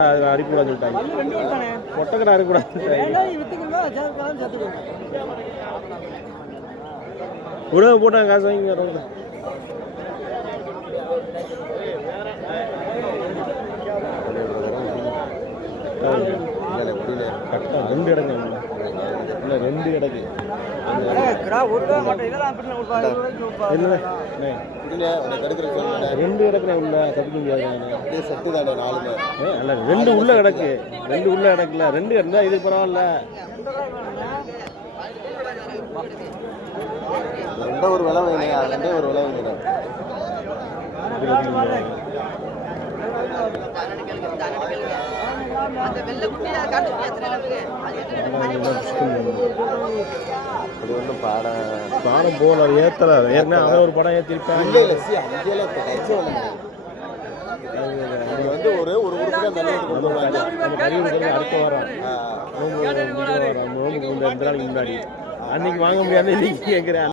அடிக்கூடாது பொட்டக்கடை அடிக்கூடாது உணவு போட்டாங்க காசு வாங்கி வரவங்க ரெண்டு இடங்க இல்லை ரெண்டு இடக்கு ரெண்டு இடத்துல உள்ள தப்பிக்க முடியாது சத்து தானே நாலு அல்ல ரெண்டு உள்ள கிடக்கு ரெண்டு உள்ள கிடக்குல ரெண்டு இருந்தா இது பரவாயில்ல ரெண்டே ஒரு விலை வைங்க ரெண்டே ஒரு விலை வைங்க பாடம் போல ஏத்தல ஏற்கனவே அவன் ஒரு படம் ஏத்திருக்கான் அடுத்த வாரம் முன்னாடி அன்னைக்கு வாங்க முடியாது கேட்கிறேன்